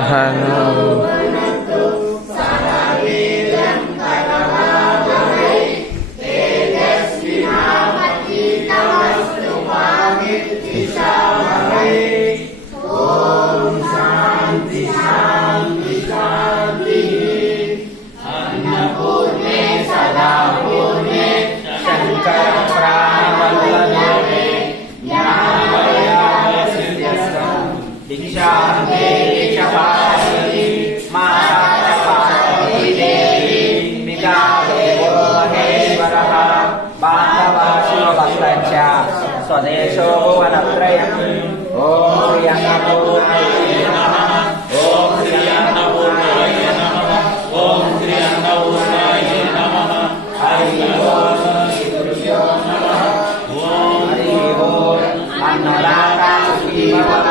सहनौ स्वदेशो भुवनत्रयम् ॐ श्री अन्नपूर्णाय नमः ॐ श्री अन्नपूर्णाय नमः ॐ श्री अन्नपूर्णाय नमः हरि ओम श्री गुरुभ्यो नमः ॐ हरि ओम अन्नदाता सुखी भव